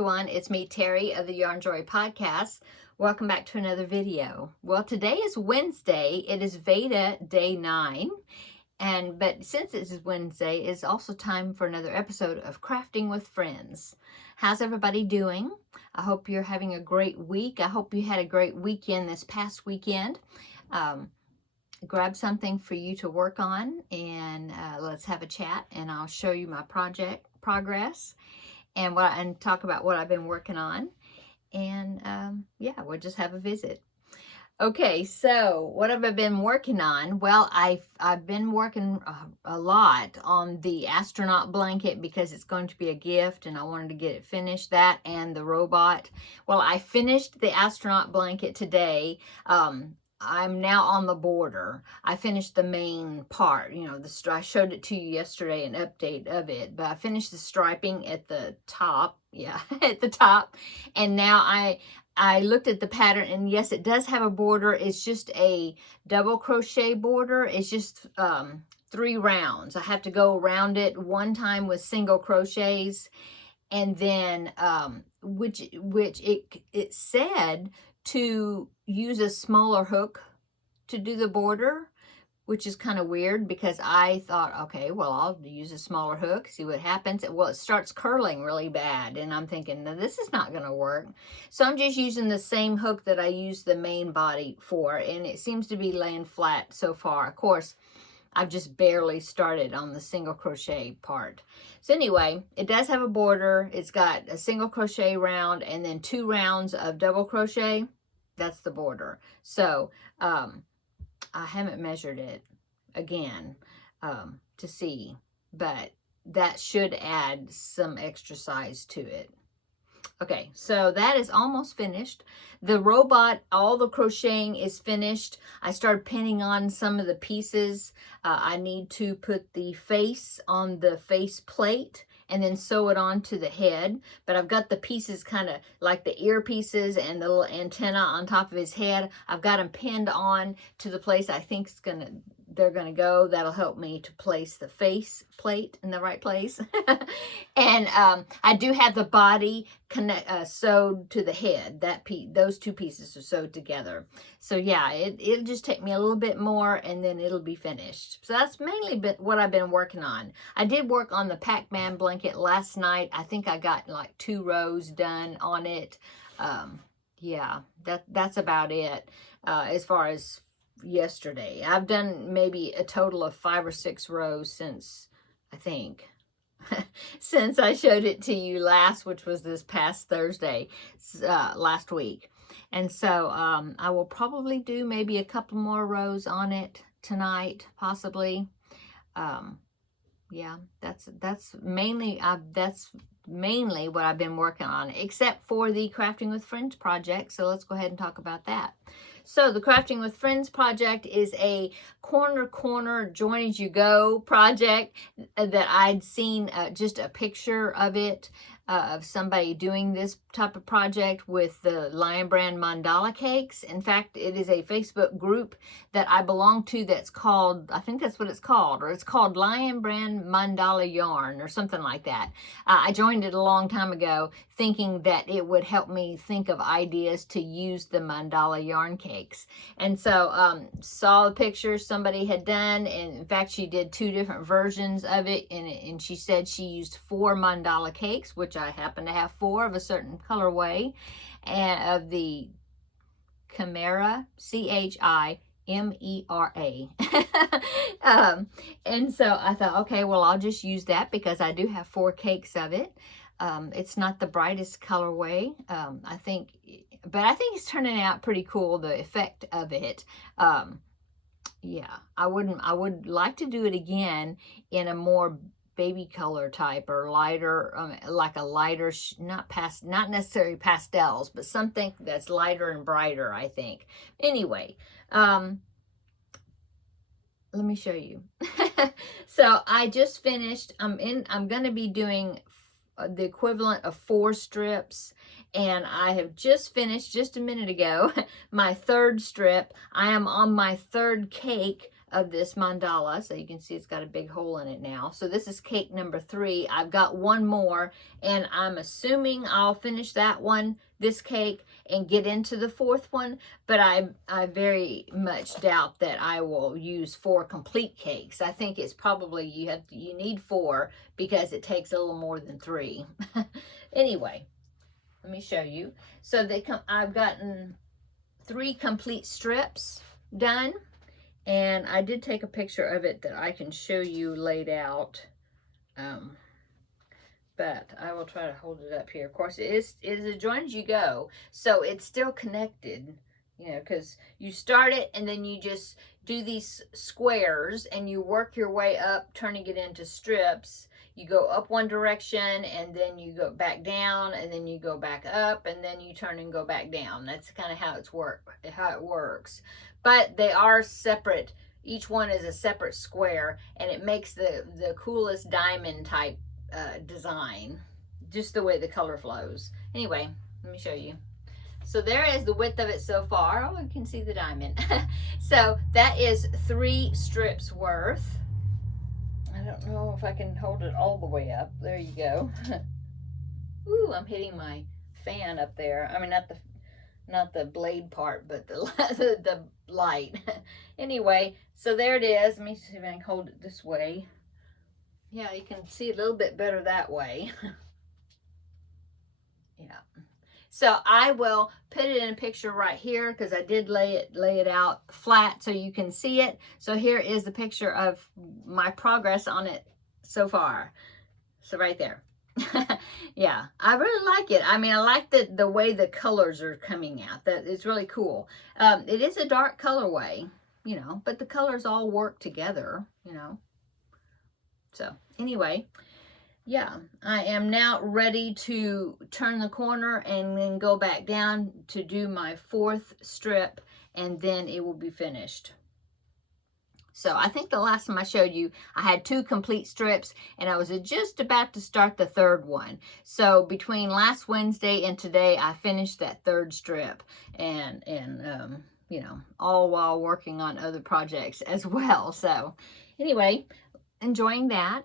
everyone, it's me, Terry of the Yarn Joy Podcast. Welcome back to another video. Well, today is Wednesday. It is VEDA Day 9. But since it is Wednesday, it's also time for another episode of Crafting with Friends. How's everybody doing? I hope you're having a great week. I hope you had a great weekend this past weekend. Grab something for you to work on and let's have a chat, and I'll show you my project progress and talk about what I've been working on, and yeah, we'll just have a visit. Okay, so what have I been working on? Well, I've been working a lot on the astronaut blanket because it's going to be a gift and I wanted to get it finished, that and the robot. Well, I finished the astronaut blanket today. I'm now on the border. I finished the main part, you know, I showed it to you yesterday, an update of it, but I finished the striping at the top, at the top, and now I looked at the pattern, and yes, it does have a border. It's just a double crochet border. It's just 3 rounds. I have to go around it one time with single crochets, and then which it said to use a smaller hook to do the border, which is kind of weird because I thought, okay, well, I'll use a smaller hook, see what happens. Well, it starts curling really bad, and I'm thinking, no, this is not going to work. So I'm just using the same hook that I used the main body for, and it seems to be laying flat so far. Of course, I've just barely started on the single crochet part. So anyway, it does have a border. It's got a single crochet round and then 2 rounds of double crochet. That's the border. So I haven't measured it again to see, but that should add some extra size to it. Okay, so that is almost finished. The robot, all the crocheting is finished. I started pinning on some of the pieces. I need to put the face on the face plate and then sew it onto the head. But I've got the pieces kind of like the ear pieces and the little antenna on top of his head. I've got them pinned on to the place I think they're gonna go. That'll help me to place the face plate in the right place. And I do have the body sewed to the head. Those 2 pieces are sewed together. So yeah, it'll just take me a little bit more and then it'll be finished. So that's mainly what I've been working on. I did work on the Pac-Man blanket last night. I think I got like 2 rows done on it. Yeah, that's about it as far as yesterday. I've done maybe a total of 5 or 6 rows since, I think, since I showed it to you last, which was this past Thursday, last week. And so I will probably do maybe a couple more rows on it tonight, possibly. Yeah, that's mainly what I've been working on, except for the Crafting with Friends project. So let's go ahead and talk about that. So the Crafting with Friends project is a corner join as you go project that I'd seen just a picture of it, of somebody doing this type of project with the Lion Brand mandala cakes. In fact, it is a Facebook group that I belong to that's called, I think that's what it's called, or it's called Lion Brand Mandala Yarn or something like that. I joined it a long time ago thinking that it would help me think of ideas to use the mandala yarn cakes. And so saw the pictures somebody had done, and in fact she did 2 different versions of it, and she said she used 4 mandala cakes, which I happen to have 4 of a certain colorway, and of the Chimera, Chimera. And so I thought, okay, well, I'll just use that because I do have 4 cakes of it. It's not the brightest colorway, I think, but I think it's turning out pretty cool, the effect of it. Yeah, I would like to do it again in a more baby color type or lighter, like a lighter, not necessarily pastels, but something that's lighter and brighter, I think. Anyway, let me show you. So I just finished. I'm going to be doing the equivalent of 4 strips, and I have just finished just a minute ago my 3rd strip. I am on my 3rd cake of this mandala. So you can see it's got a big hole in it now. So this is cake number 3. I've got one more, and I'm assuming I'll finish that one, this cake, and get into the 4th one, but I very much doubt that I will use 4 complete cakes. I think it's probably you need 4 because it takes a little more than 3. Anyway, let me show you. So I've gotten 3 complete strips done, and I did take a picture of it that I can show you laid out, but I will try to hold it up here. Of course, it is a join as you go, so it's still connected, you know, because you start it and then you just do these squares and you work your way up, turning it into strips. You go up one direction, and then you go back down, and then you go back up, and then you turn and go back down. That's kind of how it works. But they are separate. Each one is a separate square, and it makes the coolest diamond type design, just the way the color flows. Anyway, let me show you. So there is the width of it so far. Oh, you can see the diamond. So that is 3 strips worth. I don't know if I can hold it all the way up. There you go. Ooh, I'm hitting my fan up there. I mean, not the blade part, but the light. Anyway, so there it is. Let me see if I can hold it this way. Yeah, you can see a little bit better that way. Yeah. So I will put it in a picture right here because I did lay it out flat so you can see it. So here is the picture of my progress on it so far. So right there. Yeah, I really like it. I mean, I like the way the colors are coming out. That it's really cool. It is a dark colorway, you know, but the colors all work together, you know. So anyway, yeah, I am now ready to turn the corner and then go back down to do my 4th strip, and then it will be finished. So I think the last time I showed you, I had 2 complete strips, and I was just about to start the 3rd one. So between last Wednesday and today, I finished that 3rd strip, and you know, all while working on other projects as well. So anyway, enjoying that.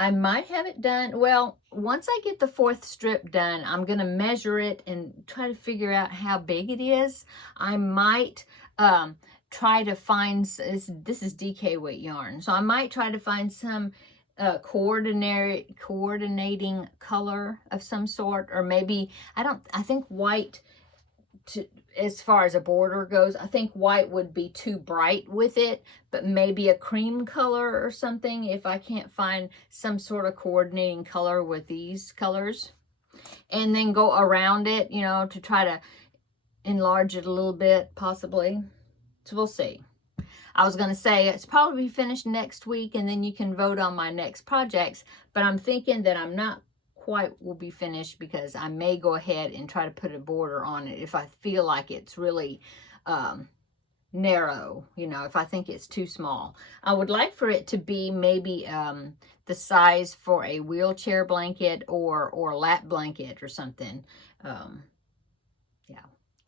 I might have it done. Well, once I get the 4th strip done, I'm going to measure it and try to figure out how big it is. I might try to find, this is DK weight yarn, so I might try to find some coordinating color of some sort, or maybe, I think white, as far as a border goes, I think white would be too bright with it, but maybe a cream color or something if I can't find some sort of coordinating color with these colors. And then go around it, you know, to try to enlarge it a little bit, possibly. So we'll see. I was going to say it's probably finished next week, and then you can vote on my next projects, but I'm thinking that I'm not quite will be finished because I may go ahead and try to put a border on it if I feel like it's really narrow, you know, if I think it's too small. I would like for it to be maybe the size for a wheelchair blanket or lap blanket or something. Yeah.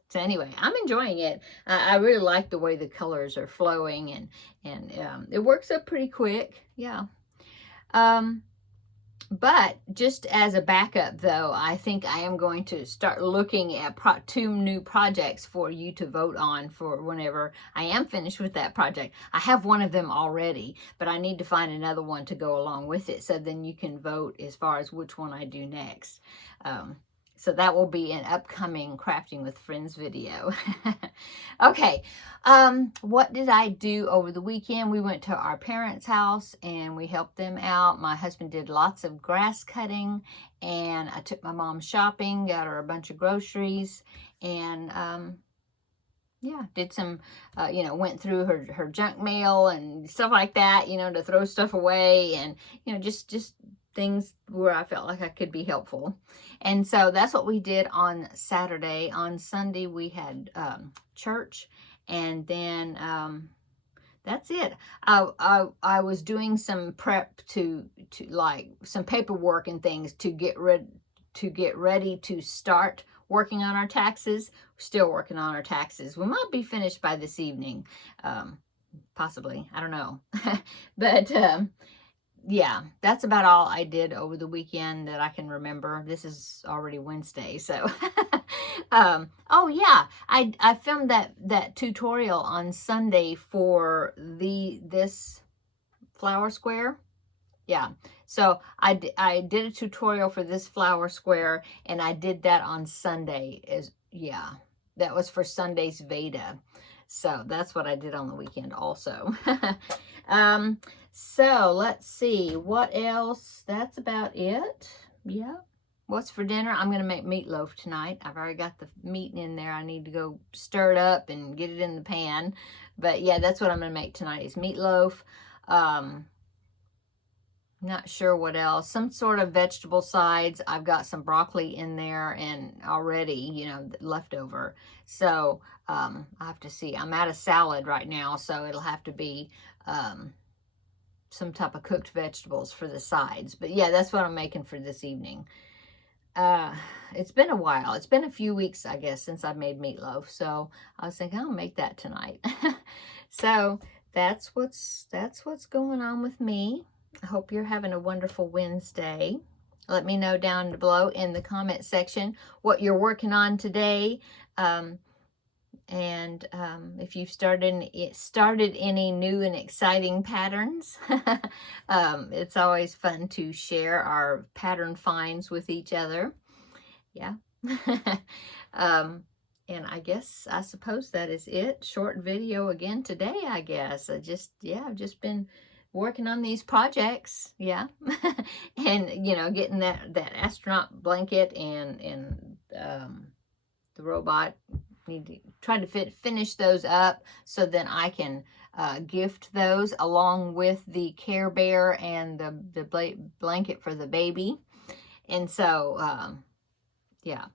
So anyway, I'm enjoying it. I really like the way the colors are flowing, and it works up pretty quick. Yeah. But just as a backup, though, I think I am going to start looking at 2 new projects for you to vote on for whenever I am finished with that project. I have one of them already, but I need to find another one to go along with it, so then you can vote as far as which one I do next. So that will be an upcoming Crafting with Friends video. Okay, what did I do over the weekend? We went to our parents' house and we helped them out. My husband did lots of grass cutting, and I took my mom shopping, got her a bunch of groceries, and yeah, did some, you know, went through her junk mail and stuff like that, you know, to throw stuff away, and, you know, just things where I felt like I could be helpful. And so that's what we did on Saturday. On Sunday, we had church, and then that's it. I was doing some prep to like some paperwork and things to get ready to start working on our taxes. We're still working on our taxes. We might be finished by this evening. possibly. I don't know. But yeah, that's about all I did over the weekend that I can remember. This is already Wednesday, so oh yeah, I filmed that tutorial on Sunday for this flower square. Yeah, so I did a tutorial for this flower square, and I did that on Sunday. Yeah, that was for Sunday's VEDA. So that's what I did on the weekend also. So let's see, what else? That's about it. Yeah. What's for dinner? I'm going to make meatloaf tonight. I've already got the meat in there. I need to go stir it up and get it in the pan. But yeah, that's what I'm going to make tonight is meatloaf. Not sure what else. Some sort of vegetable sides. I've got some broccoli in there and already, you know, leftover. So I have to see. I'm out of salad right now, so it'll have to be some type of cooked vegetables for the sides. But yeah, that's what I'm making for this evening. It's been a while. It's been a few weeks, I guess, since I've made meatloaf. So I was thinking I'll make that tonight. So that's what's going on with me. I hope you're having a wonderful Wednesday. Let me know down below in the comment section what you're working on today. And if you've started any new and exciting patterns. It's always fun to share our pattern finds with each other. Yeah. And I suppose that is it. Short video again today, I guess. I've just been working on these projects. Yeah. And, you know, getting that astronaut blanket and the robot. Need to try to finish those up so then I can gift those along with the Care Bear and the blanket for the baby. And so, yeah,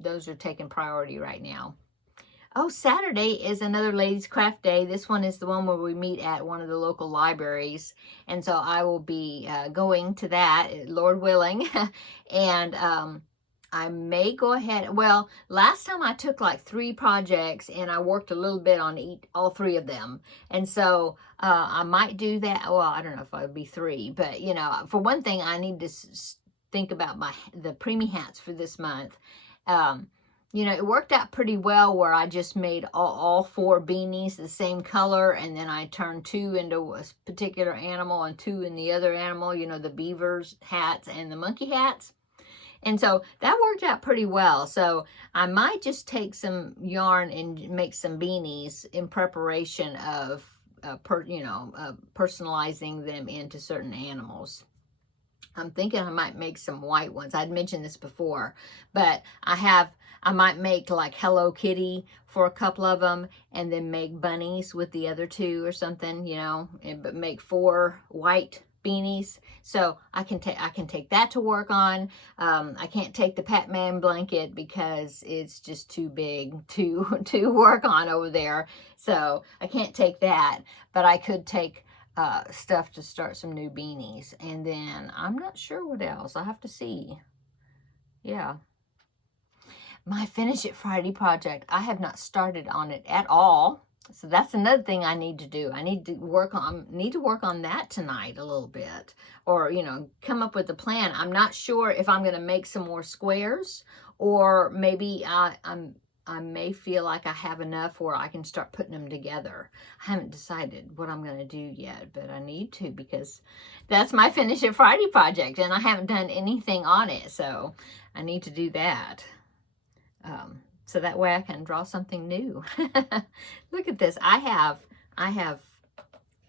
those are taking priority right now. Oh, Saturday is another Ladies Craft Day. This one is the one where we meet at one of the local libraries. And so I will be going to that, Lord willing. And I may go ahead. Well, last time I took like 3 projects and I worked a little bit on all 3 of them. And so I might do that. Well, I don't know if it would be 3, but you know, for one thing, I need to think about the preemie hats for this month. You know, it worked out pretty well where I just made all 4 beanies the same color, and then I turned 2 into a particular animal and 2 in the other animal, you know, the beavers hats and the monkey hats. And so that worked out pretty well. So I might just take some yarn and make some beanies in preparation of, personalizing them into certain animals. I'm thinking I might make some white ones. I'd mentioned this before, but I might make like Hello Kitty for a couple of them and then make bunnies with the other 2 or something, you know, but make 4 white beanies. So I can take that to work on. I can't take the Pac-Man blanket because it's just too big to work on over there. So I can't take that, but I could take stuff to start some new beanies. And then I'm not sure what else. I have to see. Yeah. My Finish It Friday project, I have not started on it at all. So that's another thing I need to do. I need to work on that tonight a little bit, or, you know, come up with a plan. I'm not sure if I'm going to make some more squares, or maybe I may feel like I have enough where I can start putting them together. I haven't decided what I'm going to do yet, but I need to, because that's my Finish It Friday project and I haven't done anything on it. So I need to do that. So that way I can draw something new. Look at this. I have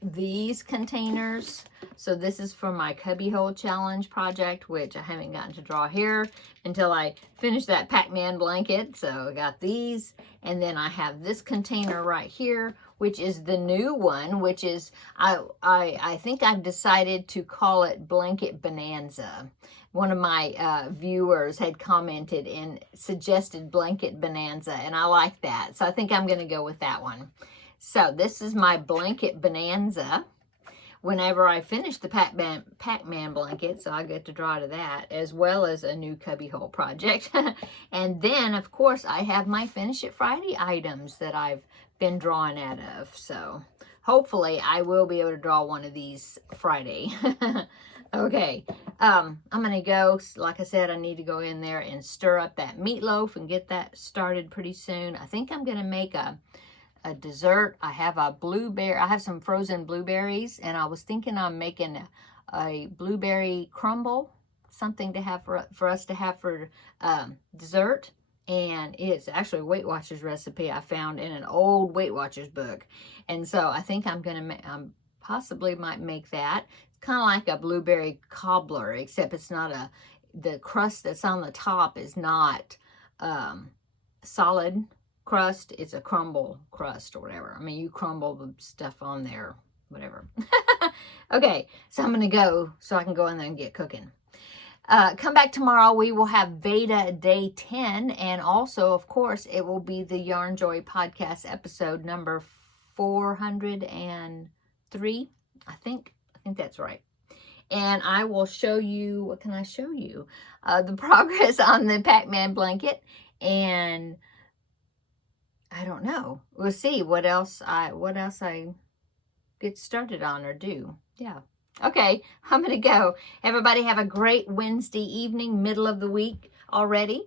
these containers. So this is for my Cubbyhole Challenge project, which I haven't gotten to draw here until I finish that Pac-Man blanket. So I got these, and then I have this container right here, which is the new one, which is, I think I've decided to call it Blanket Bonanza. One of my viewers had commented and suggested Blanket Bonanza, and I like that. So I think I'm going to go with that one. So this is my Blanket Bonanza, whenever I finish the Pac-Man blanket, so I get to draw to that, as well as a new cubbyhole project. And then, of course, I have my Finish It Friday items that I've been drawing out of. So hopefully I will be able to draw one of these Friday. Okay, I'm going to go, like I said, I need to go in there and stir up that meatloaf and get that started pretty soon. I think I'm going to make a dessert. I have some frozen blueberries, and I was thinking I'm making a blueberry crumble, something to have for us to have for dessert. And it's actually a Weight Watchers recipe I found in an old Weight Watchers book. And so I think I'm going to possibly might make that. It's kind of like a blueberry cobbler, except it's not the crust that's on the top is not solid crust. It's a crumble crust or whatever. I mean, you crumble the stuff on there, whatever. Okay, so I'm going to go so I can go in there and get cooking. Come back tomorrow. We will have VEDA Day 10, and also, of course, it will be the Yarn Joy podcast episode number 403. I think that's right. And I will show you, what can I show you? The progress on the Pac-Man blanket, and I don't know. We'll see what else I get started on or do. Yeah. Okay, I'm going to go. Everybody have a great Wednesday evening, middle of the week already.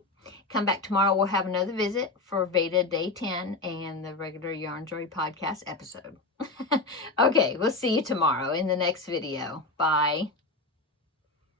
Come back tomorrow. We'll have another visit for VEDA Day 10 and the regular Yarn Joy podcast episode. Okay, we'll see you tomorrow in the next video. Bye.